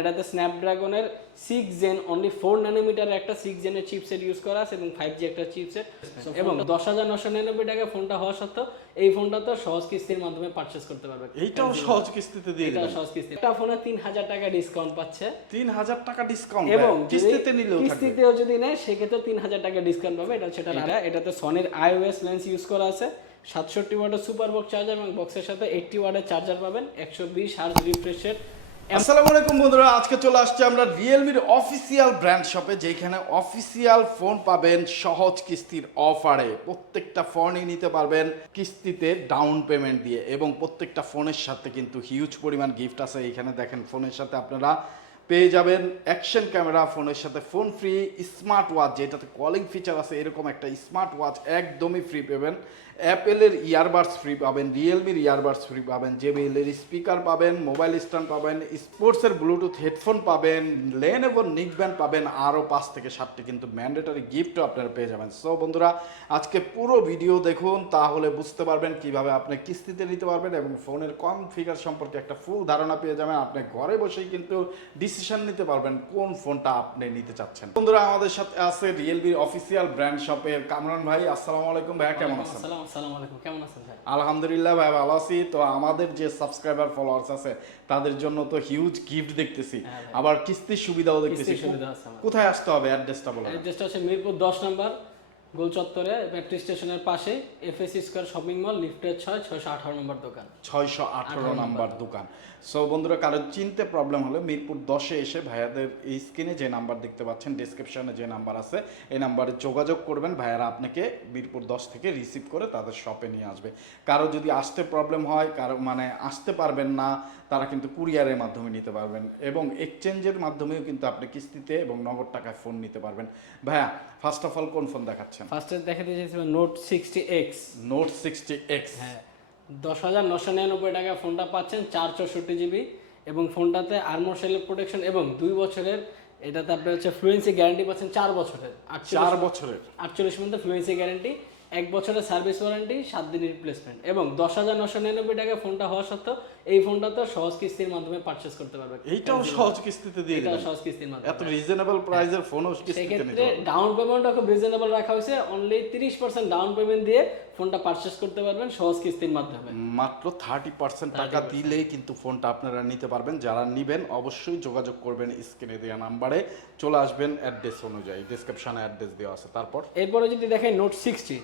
এটাতে স্ন্যাপড্রাগনের six gen only four ন্যানোমিটারের একটা সিক্স জেনের চিপসেট ইউজ করা আছে এবং ফাইভ জি একটা চিপসেট এবং দশ হাজার নশো নিরানব্বই টাকা ফোনটা হওয়া সত্ত্বেও এই ফোনটা তো সহজ কিস্তির মাধ্যমে পারচেস করতে পারবে। এইটাও সহজ কিস্তিতে দিয়ে এটা সহজ কিস্তি। একটা ফোনে তিন হাজার টাকা ডিসকাউন্ট পাচ্ছে। তিন হাজার টাকা ডিসকাউন্ট এবং কিস্তিতে নিলেও কিস্তিতেও যদি নেয় সেক্ষেত্রে তিন হাজার টাকা ডিসকাউন্ট পাবে। এটা এটা এটা এটাতে সনির আইওএস লেন্স ইউজ করা আছে। সাতষট্টি ওয়াটের সুপার বক্স চার্জার এবং বক্সের সাথে এইটটি ওয়াটের চার্জার পাবেন। একশো বিশ হার্জ রিফ্রেশের আসসালামু আলাইকুম বন্ধুরা, আজকে চলে আসছে আমরা রিয়েলমির অফিসিয়াল ব্র্যান্ড শপে যেখানে অফিসিয়াল ফোন পাবেন সহজ কিস্তির অফারে প্রত্যেকটা ফোনই নিতে পারবেন কিস্তিতে ডাউন পেমেন্ট দিয়ে এবং প্রত্যেকটা ফোনের সাথে কিন্তু হিউজ পরিমাণ গিফট আছে। এখানে দেখেন ফোনের সাথে আপনারা পেয়ে যাবেন অ্যাকশন ক্যামেরা ফোনের সাথে ফোন ফ্রি স্মার্ট ওয়াচ যেটাতে কলিং ফিচার আছে, এরকম একটা স্মার্ট ওয়াচ একদমই ফ্রি পাবেন। অ্যাপেলের ইয়ারবাডস ফ্রি পাবেন, রিয়েলমির ইয়ারবাডস ফ্রি পাবেন জেবিএলের স্পিকার পাবেন, মোবাইল স্ট্যান্ড পাবেন, স্পোর্টসের ব্লুটুথ হেডফোন পাবেন লেনেভোর নিক ব্যান্ড পাবেন, আরও পাঁচ থেকে সাতটি কিন্তু ম্যান্ডেটারি গিফটও আপনারা পেয়ে যাবেন। সো বন্ধুরা, আজকে পুরো ভিডিও দেখুন, তাহলে বুঝতে পারবেন কীভাবে আপনি কিস্তিতে নিতে পারবেন এবং ফোনের কম ফিগার সম্পর্কে একটা ফুল ধারণা পেয়ে যাবেন। আপনি ঘরে বসেই কিন্তু ডিসিশন নিতে পারবেন কোন ফোনটা আপনি নিতে চাচ্ছেন। বন্ধুরা, আমাদের সাথে আছে রিয়েলমির অফিসিয়াল ব্র্যান্ড শপের কামরান ভাই। আসসালামু আলাইকুম ভাইয়া, কেমন আছেন? আসসালাম আসসালামু আলাইকুম কেমন আছেন ভাই? আলহামদুলিল্লাহ ভাই ভালো আছি। তো আমাদের যে সাবস্ক্রাইবার ফলোয়ার্স আছে তাদের জন্য তো হিউজ গিফট দেখতেছি। হ্যাঁ আবার কিস্তির সুবিধাও দেখতেছি। কোথায় আসতে হবে অ্যাড্রেসটা বলো? অ্যাড্রেসটা হচ্ছে মিরপুর দশ নম্বর গোল চত্বরে মেট্রো স্টেশনের পাশে এফএসি স্কোয়ার শপিং মল লিফটের ছয় ছয়শো আঠারো নম্বর দোকান। ছয়শো আঠারো নাম্বার দোকান। সো বন্ধুরা কারও চিনতে প্রবলেম হলে মিরপুর দশে এসে ভাইয়াদের এই স্ক্রিনে যে নাম্বার দেখতে পাচ্ছেন ডিসক্রিপশনে যে নাম্বার আছে এই নাম্বারে যোগাযোগ করবেন। ভাইয়ারা আপনাকে মিরপুর দশ থেকে রিসিভ করে তাদের শপে নিয়ে আসবে। কারও যদি আসতে প্রবলেম হয় কারও মানে আসতে পারবেন না তারা কিন্তু কুরিয়ারের মাধ্যমে নিতে পারবেন এবং এক্সচেঞ্জের মাধ্যমেও কিন্তু আপনি কিস্তিতে এবং নগদ টাকায় ফোন নিতে পারবেন। ভাইয়া ফার্স্ট অফ অল কোন ফোন দেখাচ্ছেন? ফার্স্টে দেখাতে চাইছিলাম note sixty X note sixty X হ্যাঁ। দশ হাজার নশো নিরানব্বই টাকায় ফোনটা পাচ্ছেন চার চৌষট্টি জিবি এবং ফোনটাতে আর্মোর সেলের প্রোটেকশন এবং দুই বছরের এটাতে আপনি হচ্ছে ফ্লুয়েন্সি গ্যারান্টি পাচ্ছেন চার বছরের। চার বছরের। আটচল্লিশ মধ্যে ফ্লুয়েন্সি গ্যারান্টি এক বছরের সার্ভিস ওয়ারেন্টি সাত দিনের রিপ্লেসমেন্ট এবং দশ হাজার নশো নিরানব্বই টাকা ফোনটা হওয়া সত্ত্বেও এই ফোনটা তো সহজ কিস্তির মাধ্যমে পারচেস করতে পারবে। এইটাও সহজ কিস্তিতে দিয়ে এটা দিবেন সহজ কিস্তির মাধ্যমে। এত রিজনেবল প্রাইসের ফোনও কিস্তিতে নিতে সেক্ষেত্রে ডাউন পেমেন্টটা খুব রিজনেবল রাখা হয়েছে। অনলি তিরিশ পার্সেন্ট ডাউন পেমেন্ট দিয়ে ফোনটা পারচেস করতে পারবেন সহজ কিস্তির মাধ্যমে। মাত্র থার্টি পার্সেন্ট টাকা দিলেই কিন্তু ফোনটা আপনারা নিতে পারবেন। যারা নিবেন অবশ্যই যোগাযোগ করবেন স্ক্রিনে দেওয়া নাম্বারে। চলে আসবেন অ্যাড্রেস অনুযায়ী। ডিসক্রিপশনে অ্যাড্রেস দেওয়া আছে। তারপর? এরপরে যদি দেখেন নোট সিক্সটি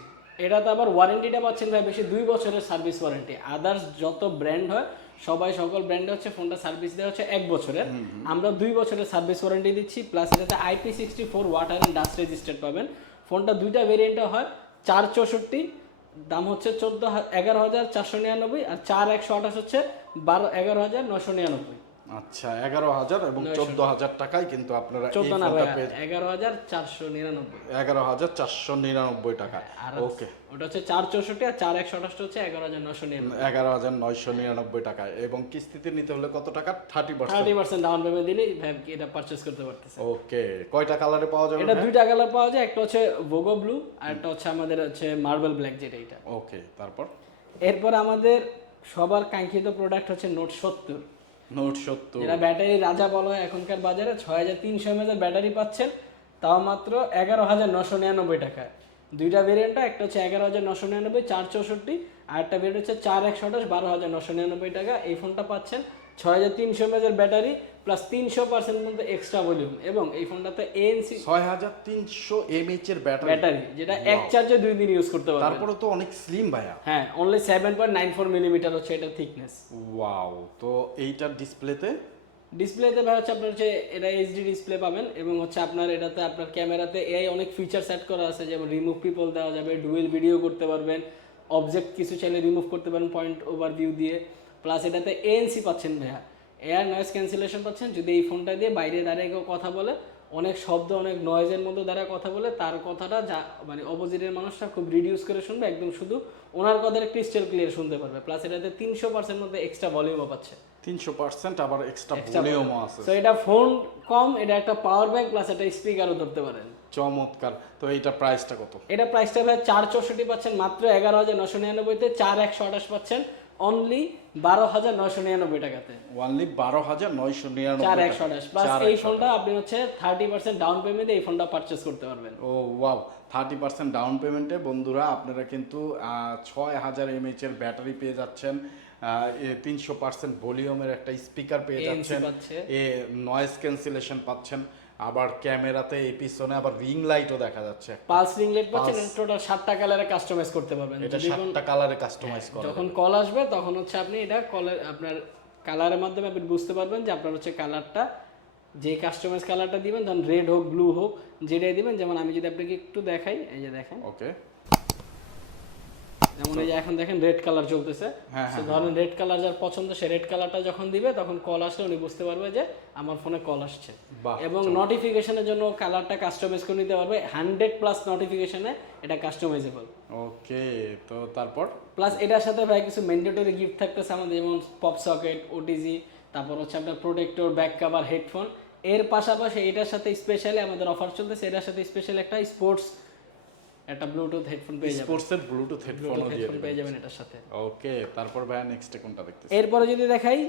এটাতে আবার ওয়ারেন্টিটা পাচ্ছেন ভাই বেশি দুই বছরের সার্ভিস ওয়ারেন্টি আদার্স যত ব্র্যান্ড হয় সবাই সকল ব্র্যান্ডে হচ্ছে ফোনটা সার্ভিস দেওয়া হচ্ছে এক বছরের। আমরা দুই বছরের সার্ভিস ওয়ারেন্টি দিচ্ছি প্লাস এটাতে IP sixty four water and dust registered পাবেন ফোনটা দুইটা ভেরিয়েন্টে হয় চার চৌষট্টি দাম হচ্ছে চোদ্দ এগারো হাজার চারশো নিরানব্বই আর চার একশো আঠাশ হচ্ছে বারো এগারো হাজার নশো নিরানব্বই। আচ্ছা এগারো হাজার এবং চোদ্দ হাজার টাকায় কিন্তু আপনারা না এগারো হাজার চারশো নিরানব্বই। এগারো হাজার চারশো নিরানব্বই টাকা। ওকে। ওটা হচ্ছে চার চৌষট্টি আর চার একশো আঠাশটা হচ্ছে এগারো হাজার নশো নিরানব্বই। এগারো হাজার নয়শো নিরানব্বই টাকায়। এবং কিস্তিতে নিতে হলে কত টাকা? Thirty percent. Thirty percent down payment এটা পারচেস করতে পারতেছে। ওকে। কয়টা কালারে পাওয়া যাবে এটা দুইটা কালার পাওয়া যায় একটা হচ্ছে ভোগো ব্লু আর একটা হচ্ছে আমাদের হচ্ছে মার্বেল ব্ল্যাক যেটা এটা ওকে তারপর? এরপর আমাদের সবার কাঙ্ক্ষিত প্রোডাক্ট হচ্ছে নোট সত্তর। নোট সত্তর। যেটা ব্যাটারি রাজা বলা হয় এখনকার বাজারে ছয় হাজার তিনশো এমএজের ব্যাটারি পাচ্ছেন, তাও মাত্র এগারো হাজার নশো নিরানব্বই টাকায়। দুইটা ভেরিয়েন্টটা একটা হচ্ছে এগারো হাজার নশো নিরানব্বই, চার চৌষট্টি, আর একটা ভেরিয়েন্ট হচ্ছে চার একশো আঠাশ, বারো হাজার নশো নিরানব্বই টাকা। এই ফোনটা পাচ্ছেন ছয় হাজার তিনশো এমএজের ব্যাটারি প্লাস তিনশো পার্সেন্ট মধ্যে এক্সট্রা ভলিউম এবং এই ফোনটাতে এএনসি ছয় হাজার তিনশো এমএইচ এর ব্যাটারি। ব্যাটারি যেটা এক চার্জে দুই দিন ইউজ করতে পারবেন। তারপরে তো অনেক স্লিম ভাইয়া। হ্যাঁ only seven point nine four millimetre হচ্ছে এটা থিকনেস ওয়াও তো এইটার ডিসপ্লেতে ডিসপ্লেতে ভাই হচ্ছে আপনার হচ্ছে এটা এইচডি ডিসপ্লে পাবেন এবং হচ্ছে আপনার এটাতে আপনার ক্যামেরাতে এআই অনেক ফিচার সেট করা আছে যেমন রিমুভ পিপল দেওয়া যাবে ডুয়েল ভিডিও করতে পারবেন অবজেক্ট কিছু চাইলে রিমুভ করতে পারেন পয়েন্ট ওভারভিউ দিয়ে। প্লাস এটাতে এএনসি পাচ্ছেন ভাইয়া। এয়ার নয়েজ ক্যান্সেলেশন পাচ্ছেন যদি এই ফোনটা দিয়ে বাইরে দাঁড়িয়ে কেউ কথা বলে অনেক শব্দ অনেক নয়েজের মধ্যে দাঁড়ায় কথা বলে তার কথাটা যা মানে অপোজিটের মানুষটা খুব রিডিউস করে শুনবে একদম শুধু ওনার কথাটা ক্রিস্টাল ক্লিয়ার শুনতে পারবে। প্লাস এটাতে তিনশো পার্সেন্ট মধ্যে এক্সট্রা ভলিউমও পাচ্ছে। তিনশো পার্সেন্ট আবার এক্সট্রা ভলিউমও আছে। তো এটা ফোন কম এটা একটা পাওয়ার ব্যাংক প্লাস একটা স্পিকারও ধরতে পারেন। চমৎকার। তো এইটা প্রাইসটা কত? এটা প্রাইসটা ভাই চার চৌষট্টি পাচ্ছেন মাত্র এগারো হাজার নশো নিরানব্বইতে চার একশো আঠাশ পাচ্ছেন। অনলি বারো হাজার নয়শো নিরানব্বই টাকাতে। ওয়ানলি বারো হাজার নয়শো চার নিরানব্বই একশো আঠাশ। প্লাস এই ফোনটা আপনি হচ্ছে থার্টি পার্সেন্ট ডাউন পেমেন্টে এই ফোনটা পারচেস করতে পারবেন। ও ওয়াও থার্টি পার্সেন্ট ডাউন পেমেন্টে বন্ধুরা আপনারা কিন্তু ছয় হাজার এমএইচ এর ব্যাটারি পেয়ে যাচ্ছেন। তিনশো পার্সেন্ট ভলিউমের একটা স্পিকার পেয়ে যাচ্ছেন। এ নয়েজ ক্যান্সেলেশন পাচ্ছেন। আবার ক্যামেরাতে এই পিছনে আবার রিং লাইটও দেখা যাচ্ছে। পালস রিং লাইট পাচ্ছেন টোটাল সাতটা কালারে কাস্টমাইজ করতে পারবেন। এটা সাতটা কালারে কাস্টমাইজ করা যখন কল আসবে তখন হচ্ছে আপনি এটা কলের আপনার কালারের মাধ্যমে আপনি বুঝতে পারবেন যে আপনার হচ্ছে কালারটা যে কাস্টমাইজ কালারটা দিবেন ধরুন রেড হোক ব্লু হোক যেটাই দিবেন। যেমন আমি যদি আপনাকে একটু দেখাই এই যে দেখেন। ওকে যেমন এই এখন দেখেন রেড কালার চলতেছে। হ্যাঁ, ধরেন রেড কালার যার পছন্দ সে রেড কালারটা যখন দিবে তখন কল আসলে উনি বুঝতে পারবে যে আমার ফোনে কল আসছে। এবং নোটিফিকেশনের জন্য কালারটা কাস্টমাইজ করে নিতে পারবে। হান্ড্রেড প্লাস নোটিফিকেশনে এটা কাস্টমাইজেবল ওকে তো তারপর? প্লাস এটার সাথে ভাই কিছু ম্যান্ডেটরি গিফট থাকতেছে আমাদের যেমন পপ সকেট ওটিজি তারপর হচ্ছে আপনার প্রোটেক্টর ব্যাক কভার হেডফোন এর পাশাপাশি এটার সাথে স্পেশালি আমাদের অফার চলতেছে এটার সাথে স্পেশাল একটা স্পোর্টস একটা ব্লুটুথ হেডফোন পেয়ে যাবেন। স্পোর্টস এর ব্লুটুথ হেডফোনও দিয়ে হেডফোন পেয়ে যাবেন এটার সাথে। ওকে তারপর ভাইয়া নেক্সটে কোনটা দেখতেছি এরপরে যদি দেখাই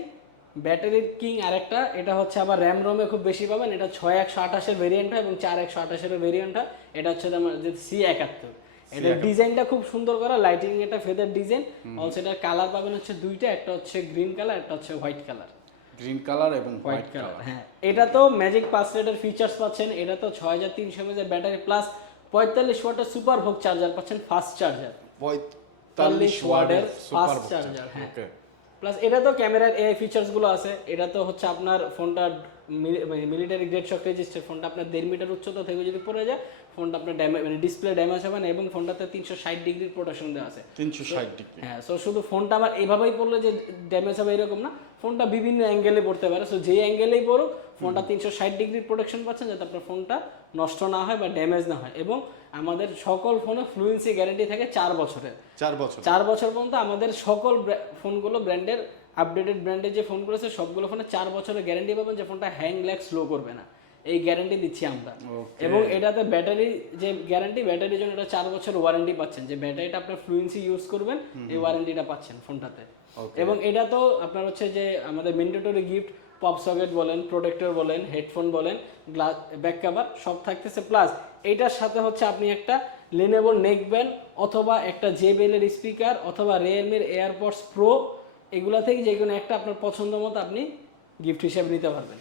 ব্যাটারির কিং আরেকটা এটা হচ্ছে আবার র্যাম রোমে খুব বেশি পাবেন এটা ছয় একশো আঠাশের ভেরিয়েন্ট হয় এবং চার একশো আঠাশের ভেরিয়েন্ট হয় এটা হচ্ছে আমার যে সি একাত্তর। এটা ডিজাইনটা খুব সুন্দর করা লাইটিং এটা ফেদার ডিজাইন অলসো এটার কালার পাবেন হচ্ছে দুইটা একটা হচ্ছে গ্রিন কালার একটা হচ্ছে হোয়াইট কালার গ্রিন কালার এবং হোয়াইট কালার হ্যাঁ। এটা তো ম্যাজিক পাঁচ রেটের ফিচার্স পাচ্ছেন এটা তো ছয় হাজার তিনশো এমএজের ব্যাটারি প্লাস পঁয়তাল্লিশ ওয়াটের সুপার ভোগ চার্জার পাচ্ছেন ফাস্ট চার্জার পঁয়তাল্লিশ ওয়াটের ফাস্ট চার্জার হ্যাঁ। প্লাস এটা তো ক্যামেরার এআই ফিচার্সগুলো আছে এটা তো হচ্ছে আপনার ফোনটা মিলিটারি গ্রেড শক রেজিস্টার ফোনটা আপনার দেড় মিটার উচ্চতা থেকে যদি পড়ে যায় ফোনটা আপনার ড্যামেজ মানে ডিসপ্লে ড্যামেজ হবে না এবং ফোনটাতে তিনশো ষাট ডিগ্রির প্রোটেকশন দেওয়া আছে। তিনশো ষাট ডিগ্রি হ্যাঁ সো শুধু ফোনটা আবার এভাবেই পড়লে যে ড্যামেজ হবে এরকম না ফোনটা বিভিন্ন অ্যাঙ্গেলে পড়তে পারে। সো যে অ্যাঙ্গেলেই পড়ুক ফোনটা তিনশো ষাট ডিগ্রির প্রোটেকশন পাচ্ছেন যাতে আপনার ফোনটা নষ্ট না হয় বা ড্যামেজ না হয়। এবং আমাদের সকল ফোনে ফ্লুয়েন্সি গ্যারান্টি থাকে চার বছরের। চার বছর চার বছর পর্যন্ত আমাদের সকল ফোনগুলো ব্র্যান্ডের আপডেটেড ব্র্যান্ডের যে ফোনগুলো আছে সবগুলো ফোনে চার বছরের গ্যারান্টি পাবেন যে ফোনটা হ্যাং ল্যাগ স্লো করবে না। এই গ্যারান্টি দিচ্ছি আমরা। এবং এটাতে ব্যাটারি যে গ্যারান্টি ব্যাটারির জন্য এটা চার বছর ওয়ারেন্টি পাচ্ছেন। যে ব্যাটারিটা আপনার ফ্লুয়েন্সি ইউজ করবেন এই ওয়ারেন্টিটা পাচ্ছেন ফোনটাতে। এবং এটা তো আপনার হচ্ছে যে আমাদের ম্যান্ডেটরি গিফট পপ সকেট বলেন প্রোটেক্টর বলেন হেডফোন বলেন গ্লাস ব্যাক কভার সব থাকতেছে। প্লাস এইটার সাথে হচ্ছে আপনি একটা লেনেভোর নেক ব্যান্ড অথবা একটা জে জেবেলের স্পিকার অথবা রিয়েলমির এয়ারপডস প্রো এগুলা থেকে যে কোনো একটা আপনার পছন্দ মতো আপনি গিফট হিসেবে নিতে পারবেন।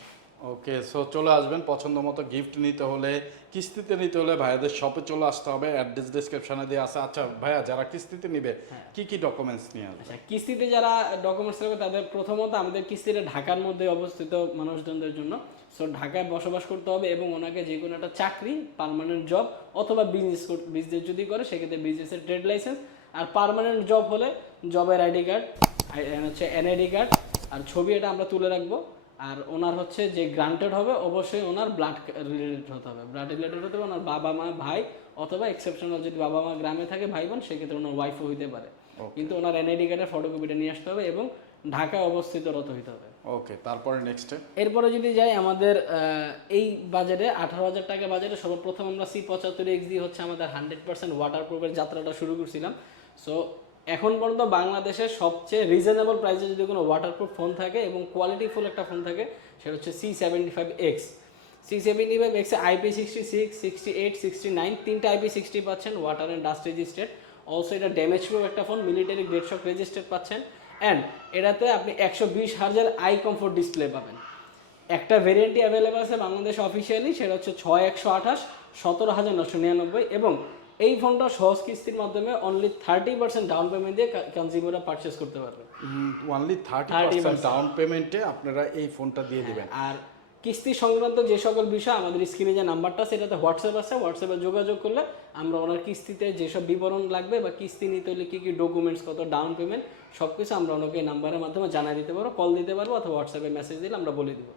ওকে সো চলে আসবেন। পছন্দ মতো গিফট নিতে হলে কিস্তিতে নিতে হলে ভাইয়াদের শপে চলে আসতে হবে। অ্যাড্রেস ডিসক্রিপশনে দিয়ে আছে। আচ্ছা ভাইয়া যারা কিস্তিতে নিবে কি কি ডকুমেন্টস নিয়ে আসবে? আচ্ছা কিস্তিতে যারা ডকুমেন্টস নেবে তাদের প্রথমত আমাদের কিস্তিটা ঢাকার মধ্যে অবস্থিত মানুষজনদের জন্য। সো ঢাকায় বসবাস করতে হবে এবং ওনাকে যে কোনো একটা চাকরি পারমানেন্ট জব অথবা বিজনেস বিজনেস যদি করে সেক্ষেত্রে বিজনেসের ট্রেড লাইসেন্স আর পারমানেন্ট জব হলে জবের আইডি কার্ড হচ্ছে এনআইডি কার্ড আর ছবি এটা আমরা তুলে রাখব। আর ওনার হচ্ছে যে গ্রান্টেড হবে অবশ্যই ওনার ব্লাড রিলেটেড হতে হবে। ব্লাড রিলেটেড হতে হবে ওনার বাবা মা ভাই অথবা এক্সেপশনাল যদি বাবা মা গ্রামে থাকে ভাই বোন সেক্ষেত্রে ওনার ওয়াইফও হইতে পারে। কিন্তু ওনার এনআইডি কার্ডের ফটোকপিটা নিয়ে আসতে হবে এবং ঢাকায় অবস্থিত রত হইতে হবে। ওকে তারপরে নেক্সট এরপরে যদি যাই আমাদের এই বাজারে আঠারো হাজার টাকা বাজারে সর্বপ্রথম আমরা সি পঁচাত্তর এক্স দিয়ে হচ্ছে আমাদের হান্ড্রেড পার্সেন্ট ওয়াটার প্রুফের যাত্রাটা শুরু করছিলাম। সো এখন পর্যন্ত বাংলাদেশের সবচেয়ে রিজনেবল প্রাইসে যদি কোনো ওয়াটারপ্রুফ ফোন থাকে এবং কোয়ালিটিফুল একটা ফোন থাকে, সেটা হচ্ছে C seventy five X C seventy five এক্সে IP sixty six sixty eight sixty nine তিনটা আইপি সিক্সটি পাচ্ছেন water and dust registered also এটা ড্যামেজ প্রুফ একটা phone military grade shock registered পাচ্ছেন। অ্যান্ড এটাতে আপনি একশো বিশ হাজার আই কমফোর্ট ডিসপ্লে পাবেন। একটা ভেরিয়েন্টই অ্যাভেলেবেল আছে বাংলাদেশ অফিসিয়ালি সেটা হচ্ছে ছয় একশো আঠাশ, সতেরো হাজার নশো নিরানব্বই এবং এই ফোনটা সহজ কিস্তির মাধ্যমে only thirty percent down payment দিয়ে কনজিউমাররা পারচেস করতে পারবে। ওনলি থার্টি পার্সেন্ট ডাউন পেমেন্টে আপনারা এই ফোনটা দিয়ে দিবেন। আর কিস্তি সংক্রান্ত যে সকল বিষয় আমাদের স্ক্রিনে যে নাম্বারটা সেটাতে হোয়াটসঅ্যাপ আছে। হোয়াটসঅ্যাপে যোগাযোগ করলে আমরা ওনার কিস্তিতে যেসব বিবরণ লাগবে বা কিস্তি নিতে হলে কী কী ডকুমেন্টস কত ডাউন পেমেন্ট সব কিছু আমরা ওনাকে এই নাম্বারের মাধ্যমে জানিয়ে দিতে পারব কল দিতে পারব অথবা হোয়াটসঅ্যাপে মেসেজ দিলে আমরা বলে দিব।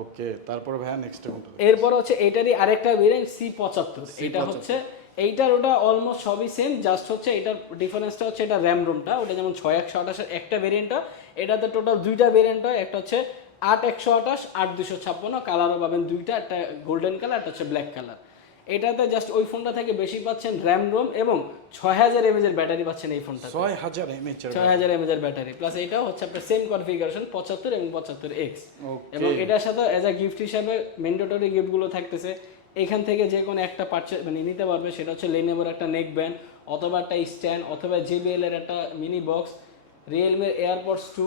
ওকে তারপর ভাইয়া নেক্সট এরপর হচ্ছে এটারই আরেকটা ভেরিয়েন্ট সি পঁচাত্তর। এটা হচ্ছে এইটার ওটা অলমোস্ট সবই সেম জাস্ট হচ্ছে এটার ডিফারেন্সটা হচ্ছে এটা র্যাম রুমটা ওটা যেমন ছয় একশো আঠাশের একটা ভেরিয়েন্ট হয় এটাতে টোটাল দুইটা ভেরিয়েন্ট হয় একটা হচ্ছে আট একশো আঠাশ আট দুশো ছাপ্পান্ন কালারও পাবেন দুইটা একটা গোল্ডেন কালার একটা হচ্ছে ব্ল্যাক কালার এটাতে জাস্ট ওই ফোনটা থেকে বেশি পাচ্ছেন র্যাম রোম এবং ছয় হাজার এমএজ এর ব্যাটারি পাচ্ছেন এই ফোনটা ছয় হাজার এমএচ ছয় হাজার এমএজ এর ব্যাটারি প্লাস এটাও হচ্ছে আপনার সেম কনফিগারেশন পঁচাত্তর এবং পঁচাত্তর এক্স এবং এটার সাথে অ্যাজ আ গিফট হিসাবে ম্যান্ডেটরি গিফটগুলো থাকতেছে এখান থেকে যে কোনো একটা পারচেজ মানে নিতে পারবে সেটা হচ্ছে লেনেভোর একটা নেক ব্যান্ড অথবা একটা স্ট্যান্ড অথবা জেবিএল এর একটা মিনি বক্স রিয়েলমির এয়ারপডস টু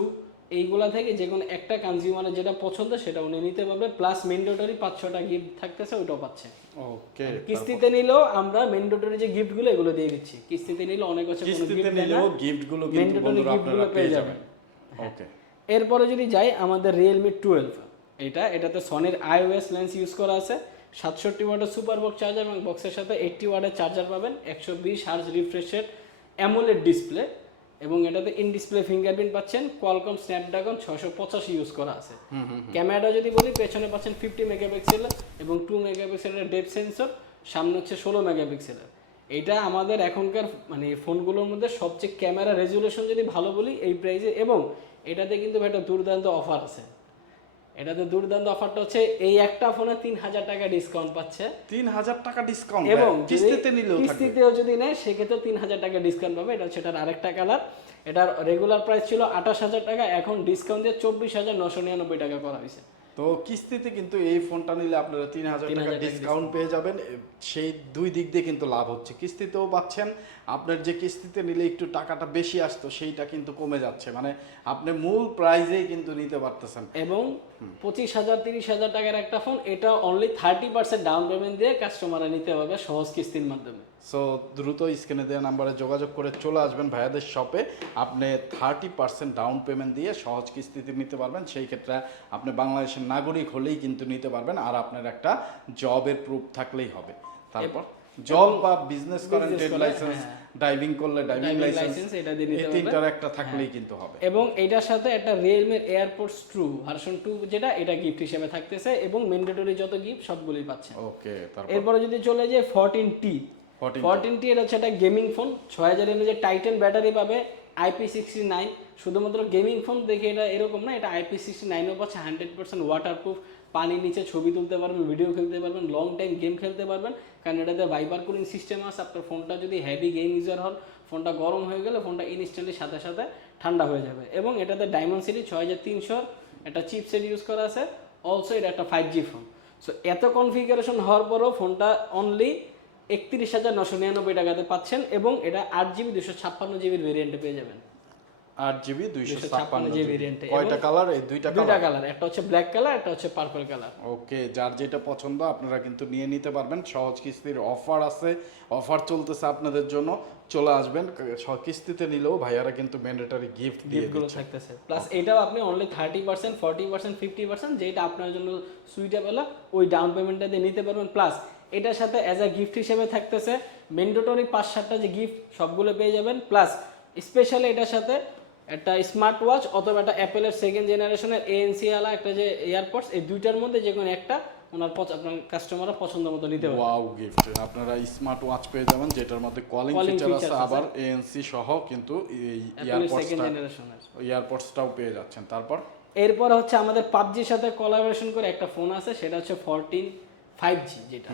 এইগুলা থেকে যে কোনো একটা কনজিউমারের যেটা পছন্দ সেটা উনি নিতে পারবে প্লাস ম্যান্ডেটরি পাঁচ ছটা গিফট থাকতেছে ওইটাও পাচ্ছে। ওকে কিস্তিতে নিলেও আমরা ম্যান্ডেটরি যে গিফটগুলো এগুলো দিয়ে দিচ্ছি। কিস্তিতে নিলে অনেক কোনো কিস্তিতে। নিলেও গিফটগুলো কিন্তু বন্ধুরা আপনারা পেয়ে যাবেন। যাবেন। ওকে এরপরে যদি যাই আমাদের রিয়েলমি টুয়েলভ এটা এটাতে সনির আইওএস লেন্স ইউজ করা আছে। সাতষট্টি ওয়াটের সুপার বক্স চার্জার এবং বক্সের সাথে এইটটি ওয়াটের চার্জার পাবেন একশো বিশ হার্জ রিফ্রেশের অ্যামোলেড ডিসপ্লে এবং এটাতে ইন ডিসপ্লে ফিঙ্গারপ্রিন্ট পাচ্ছেন কোয়ালকম স্ন্যাপড্রাগন ছশো পঁচাশি ইউজ করা আছে। ক্যামেরাটা যদি বলি পেছনে পাচ্ছেন ফিফটি মেগাপিক্সেল এবং টু মেগাপিক্সেলের ডেপ সেন্সর সামনে হচ্ছে ষোলো মেগাপিক্সেলের এটা আমাদের এখনকার মানে ফোনগুলোর মধ্যে সবচেয়ে ক্যামেরা রেজুলেশন যদি ভালো বলি এই প্রাইসে এবং এটাতে কিন্তু একটা দুর্দান্ত অফার আছে। এটাতে দুর্দান্ত অফারটা হচ্ছে এই একটা ফোনে তিন হাজার টাকা ডিসকাউন্ট পাচ্ছে। তিন হাজার টাকা ডিসকাউন্ট এবং কিস্তিতে নিলেও কিস্তিতেও যদি নেয় সেক্ষেত্রে তিন হাজার টাকা ডিসকাউন্ট পাবে। এটা হচ্ছে এটার আরেকটা কালার এটার রেগুলার প্রাইস ছিল আঠাশ হাজার টাকা এখন ডিসকাউন্ট দিয়ে চব্বিশ হাজার নশো নিরানব্বই টাকা করা হয়েছে। তো কিস্তিতে কিন্তু এই ফোনটা নিলে আপনারা তিন হাজার টাকা ডিসকাউন্ট পেয়ে যাবেন। সেই দুই দিক দিয়ে কিন্তু লাভ হচ্ছে। কিস্তিতেও পাচ্ছেন। আপনার যে কিস্তিতে নিলে একটু টাকাটা বেশি আসতো সেইটা কিন্তু কমে যাচ্ছে। মানে আপনি মূল প্রাইজেই কিন্তু নিতে পারতেছেন। এবং পঁচিশ হাজার তিরিশ হাজার টাকার একটা ফোন এটা only thirty percent down payment দিয়ে কাস্টমাররা নিতে পারবে সহজ কিস্তির মাধ্যমে। সো দ্রুত স্ক্রিনে দেওয়া নাম্বারে যোগাযোগ করে চলে আসবেন ভাইয়াদের শপে আপনি থার্টি পার্সেন্ট ডাউন পেমেন্ট দিয়ে সহজ কিস্তিতে নিতে পারবেন। সেই ক্ষেত্রে আপনি বাংলাদেশের নাগরিক হলেই কিন্তু নিতে পারবেন আর আপনার একটা জবের প্রুফ থাকলেই হবে। তারপর জব বা বিজনেস করেন ট্রেড লাইসেন্স হ্যাঁ। ড্রাইভিং করলে ড্রাইভিং লাইসেন্স এটা দিয়ে নিতে। তিনটার একটা থাকলেই কিন্তু হবে। এবং এটার সাথে একটা রিয়েলমির এয়ারপোর্টস ট্রু ভার্সন টু যেটা এটা গিফট হিসেবে থাকতেছে এবং ম্যান্ডেটরি যত গিফট সবগুলোই পাচ্ছেন। ওকে তারপর? এরপরে যদি চলে যায় ফোরটিন টি 14T ফোরটিন টি এটা হচ্ছে একটা গেমিং ফোন ছয় হাজার এমএজ টাইটেন ব্যাটারি পাবে আইপি সিক্সটি নাইন শুধুমাত্র গেমিং ফোন দেখে এটা এরকম না, এটা আইপি সিক্সটি নাইনও পাচ্ছে হান্ড্রেড পার্সেন্ট ওয়াটারপ্রুফ পানির নিচে ছবি তুলতে পারবেন ভিডিও খেলতে পারবেন লং টাইম গেম খেলতে পারবেন, কারণ এটাতে ভাইবার কুলিং সিস্টেম আছে, আপনার ফোনটা যদি হেভি গেম ইউজার হন ফোনটা গরম হয়ে গেলে ফোনটা ইনস্ট্যান্টলি সাথে সাথে ঠান্ডা হয়ে যাবে। এবং এটাতে ডায়মন্ড সিটি ছয় হাজার তিনশো, একটা চিপসেট ইউজ করা আছে অলসো এটা একটা ফাইভ জি ফোন সো এত কনফিগারেশন হওয়ার পরও ফোনটা অনলি একত্রিশ হাজার নশো নিরানব্বই টাকাতে পাচ্ছেন এবং এটা আট জিবি দুশো ছাপ্পান্ন জিবির ভেরিয়েন্টে পেয়ে যাবেন। আট জিবি দুইশো ছাপ্পান্ন জিবি এ। কয়টা কালার এই দুইটা দুইটা কালার একটা হচ্ছে ব্ল্যাক কালার একটা হচ্ছে পার্পল কালার ওকে যার যেটা পছন্দ আপনারা কিন্তু নিয়ে নিতে পারবেন। সহজ কিস্তির অফার আছে। অফার চলতেছে আপনাদের জন্য। চলে আসবেন। কিস্তিতে নিলেও ভাইয়ারা কিন্তু ম্যান্ডেটরি গিফট দিয়ে গিফটগুলো থাকতেছে। প্লাস এটাও আপনি only thirty percent forty percent fifty percent যেটা আপনার জন্য সুইটেবল ওই ডাউন পেমেন্টটা দিয়ে নিতে পারবেন। প্লাস এটার সাথে অ্যাজ আ গিফট হিসেবে থাকতেছে। ম্যান্ডেটরি পাঁচ সাতটা যে গিফট সবগুলো পেয়ে যাবেন। প্লাস স্পেশালি এটার সাথে একটা স্মার্ট ওয়াচ অথবা একটা অ্যাপেলের সেকেন্ড জেনারেশনের এএনসি আলা একটা যে এয়ারপডস এই দুইটার মধ্যে যে কোনো একটা ওনার আপনার কাস্টমাররা পছন্দ মতো নিতে পারবে। ওয়াও গিফট আপনারা স্মার্ট ওয়াচ পেয়ে যাবেন যেটার মধ্যে কলিং ফিচার আছে আবার এএনসি সহ কিন্তু এই ইয়ারপডসটাও পেয়ে যাচ্ছেন। তারপর? এরপর হচ্ছে আমাদের পাবজির সাথে কোলাবোরেশন করে একটা ফোন আছে সেটা হচ্ছে ফোরটিন ফাইভ জি যেটা।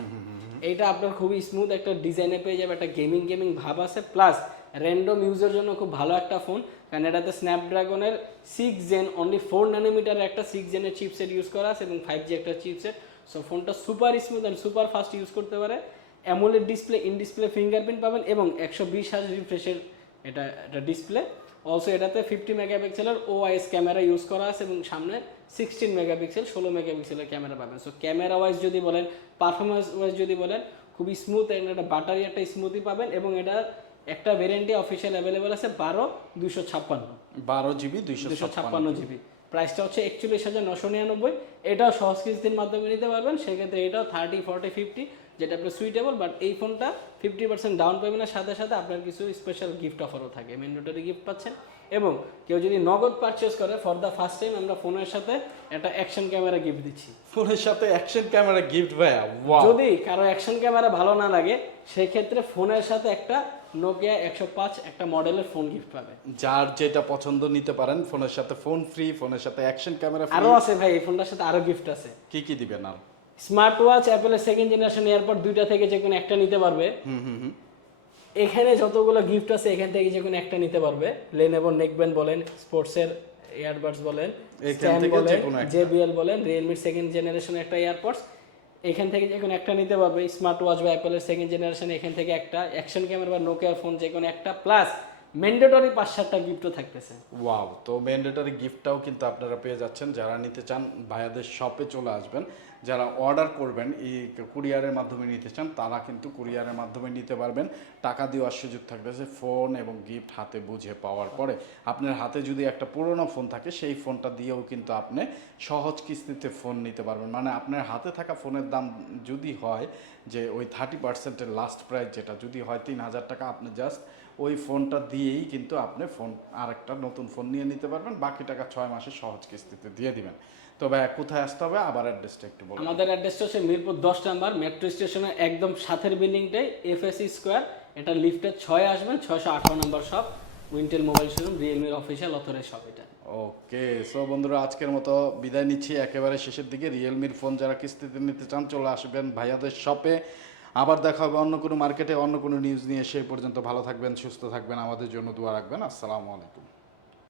এইটা আপনার খুবই স্মুথ একটা ডিজাইনে পেয়ে যাবে একটা গেমিং গেমিং ভাব আছে প্লাস র্যান্ডম ইউজের জন্য খুব ভালো একটা ফোন কারণ এটাতে স্ন্যাপড্রাগনের সিক্স জেন অনলি ফোর ন্যানোমিটারের একটা সিক্স জেনের চিপসেট ইউজ করা আছে এবং ফাইভ জি একটা চিপসেট সো ফোনটা super smooth and super fast use করতে পারে। AMOLED display in display fingerprint পাবেন এবং একশো বিশ হাজার রিফ্রেশের এটা একটা ডিসপ্লে অলসো এটাতে ফিফটি মেগাপিক্সেলের ওআইএস ক্যামেরা ইউজ করা আছে এবং সামনে সিক্সটিন মেগাপিক্সেল ষোলো মেগাপিক্সেলের ক্যামেরা পাবেন। সো ক্যামেরা ওয়াইজ যদি বলেন পারফরমেন্স ওয়াইজ যদি বলেন খুবই স্মুথ অ্যান্ড একটা বাটারি একটা স্মুথই পাবেন এবং এটা একটা ভেরিয়েন্টে অফিসিয়াল অ্যাভেলেবেল আছে বারো দুশো ছাপ্পান্ন। বারো জিবি দুইশো দুশো ছাপ্পান্ন জিবি। প্রাইসটা হচ্ছে একচল্লিশ হাজার নশো নিরানব্বই। এটাও সহজ কিস্তির মাধ্যমে নিতে পারবেন। সেক্ষেত্রে এটাও থার্টি ফর্টি ফিফটি যেটা আপনার সুইটেবল বাট এই ফোনটা ফিফটি পার্সেন্ট ডাউন পেমেন্টের সাথে সাথে আপনার কিছু স্পেশাল গিফট অফারও থাকে। ম্যান্ডেটরি গিফট পাচ্ছেন। এবং কেউ যদি নগদ পারচেস করে ফর দ্য ফার্স্ট টাইম আমরা ফোনের সাথে একটা অ্যাকশন ক্যামেরা গিফট দিচ্ছি। ফোনের সাথে অ্যাকশন ক্যামেরা গিফট ভাইয়া যদি কারও অ্যাকশন ক্যামেরা ভালো না লাগে সেক্ষেত্রে ফোনের সাথে একটা নোকিয়া একশো পাঁচ একটা মডেলের ফোন গিফট পাবে। যার যেটা পছন্দ নিতে পারেন ফোনের সাথে ফোন ফ্রি ফোনের সাথে অ্যাকশন ক্যামেরা আরও আছে ভাই এই ফোনটার সাথে আরও গিফট আছে। কি কি দিবেন আর? স্মার্ট ওয়াচ অ্যাপেলের সেকেন্ড জেনারেশন এয়ারপড দুইটা থেকে যে কোনো একটা নিতে পারবে। এখানে যতগুলো গিফট আছে এখান থেকে যে কোনো একটা নিতে পারবে। লেনেভো নেকব্যান্ড বলেন স্পোর্টসের ইয়ারবাডস বলেন স্ট্যান্ড বলেন। জেবিএল বলেন রিয়েলমির সেকেন্ড জেনারেশন একটা ইয়ারপডস এখান থেকে যে কোনো একটা নিতে পারবে। স্মার্ট ওয়াচ বা অ্যাপেলের সেকেন্ড জেনারেশন এখান থেকে একটা। অ্যাকশন ক্যামেরা বা নোকিয়া ফোন যে কোনো একটা। প্লাস ম্যান্ডেটরি পাঁচ সাতটা গিফটও থাকতেছে। ওয়াও তো ম্যান্ডেটারি গিফটটাও কিন্তু আপনারা পেয়ে যাচ্ছেন। যারা নিতে চান, ভাইয়াদের শপে চলে আসবেন। যারা অর্ডার করবেন, এই কুরিয়ারের মাধ্যমে নিতে চান, তারা কিন্তু কুরিয়ারের মাধ্যমে নিতে পারবেন। টাকা দেওয়ার সুযোগ থাকতেছে ফোন এবং গিফট হাতে বুঝে পাওয়ার পরে। আপনার হাতে যদি একটা পুরোনো ফোন থাকে, সেই ফোনটা দিয়েও কিন্তু আপনি সহজ কিস্তিতে ফোন নিতে পারবেন। মানে আপনার হাতে থাকা ফোনের দাম যদি হয়, যে ওই থার্টি পার্সেন্টের লাস্ট প্রাইস যেটা, যদি হয় তিন হাজার টাকা, আপনি জাস্ট ওই ফোনটা দিয়েই কিন্তু আপনি ফোন আরেকটা নতুন ফোন নিয়ে নিতে পারবেন। বাকি টাকা ছয় মাসে সহজ কিস্তিতে দিয়ে দিবেন। তো ভাই কোথায় আসতে হবে? আবার অ্যাড্রেসটা একটু বলুন। আমাদের অ্যাড্রেসটা হচ্ছে মিরপুর দশ নাম্বার মেট্রো স্টেশনের একদম সাথের বিল্ডিংটাই এফএসসি স্কোয়ার। এটা লিফটের ছয় আসবেন ছয়শো আঠারো number shop Wintel mobile showroom রিয়েলমির official অথরের শপ এটা। ওকে সো বন্ধুরা আজকের মতো বিদায় নিচ্ছি। একেবারে শেষের দিকে রিয়েলমির ফোন যারা কিস্তিতে নিতে চান চলে আসবেন ভাইয়াদের শপে। আবার দেখা হবে অন্য কোনো মার্কেটে, অন্য কোনো নিউজ নিয়ে। সেই পর্যন্ত ভালো থাকবেন, সুস্থ থাকবেন। আমাদের জন্য দোয়া রাখবেন। আসসালামু আলাইকুম।